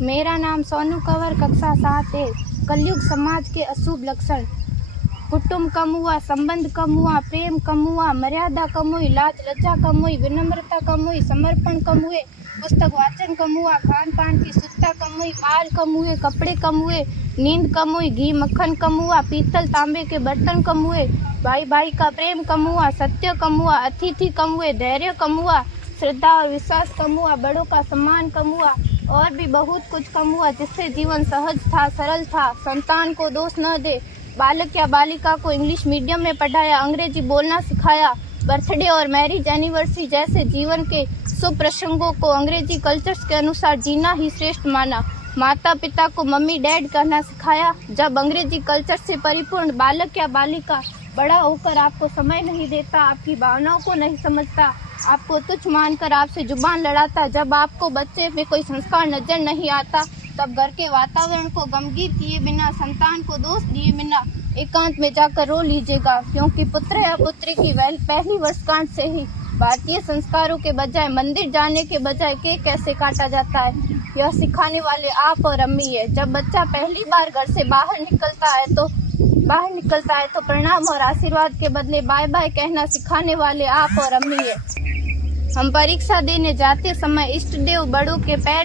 मेरा नाम सोनू कंवर, कक्षा 7 है। कलयुग समाज के अशुभ लक्षण। कुटुंब कम हुआ, संबंध कम हुआ, प्रेम कम हुआ, मर्यादा कम हुई, लाज लज्जा कम हुई, विनम्रता कम हुई, समर्पण कम हुए, पुस्तक वाचन कम हुआ, खान पान की शुद्धता कम हुई, बाल कम हुए, कपड़े कम हुए, नींद कम हुई, घी मक्खन कम हुआ, पीतल तांबे के बर्तन कम हुए, भाई भाई का प्रेम कम हुआ, सत्य कम हुआ, अतिथि कम हुए, धैर्य कम हुआ, श्रद्धा और विश्वास कम हुआ, बड़ों का सम्मान कम हुआ और भी बहुत कुछ कम हुआ जिससे जीवन सहज था, सरल था। संतान को दोष न दे। बालक या बालिका को इंग्लिश मीडियम में पढ़ाया, अंग्रेजी बोलना सिखाया। बर्थडे और मैरिज एनिवर्सरी जैसे जीवन के शुभ प्रसंगों को अंग्रेजी कल्चर्स के अनुसार जीना ही श्रेष्ठ माना। माता पिता को मम्मी डैड कहना सिखाया। जब अंग्रेजी कल्चर से परिपूर्ण बालक या बालिका बड़ा होकर आपको समय नहीं देता, आपकी भावनाओं को नहीं समझता, आपको तुच्छ मानकर आपसे जुबान लड़ाता, जब आपको बच्चे में कोई संस्कार नजर नहीं आता, तब घर के वातावरण को गमगीत किए बिना, संतान को दोष दिए बिना एकांत में जाकर रो लीजिएगा, क्योंकि पुत्र या पुत्री की पहली वर्षगांठ से ही भारतीय संस्कारों के बजाय, मंदिर जाने के बजाय केक कैसे काटा जाता है, यह सिखाने वाले आप और अम्मी है। जब बच्चा पहली बार घर से बाहर निकलता है तो प्रणाम और आशीर्वाद के बदले बाय बाय कहना सिखाने वाले आप और अम्मी है। हम परीक्षा देने जाते समय इष्ट देव बड़ों के पैर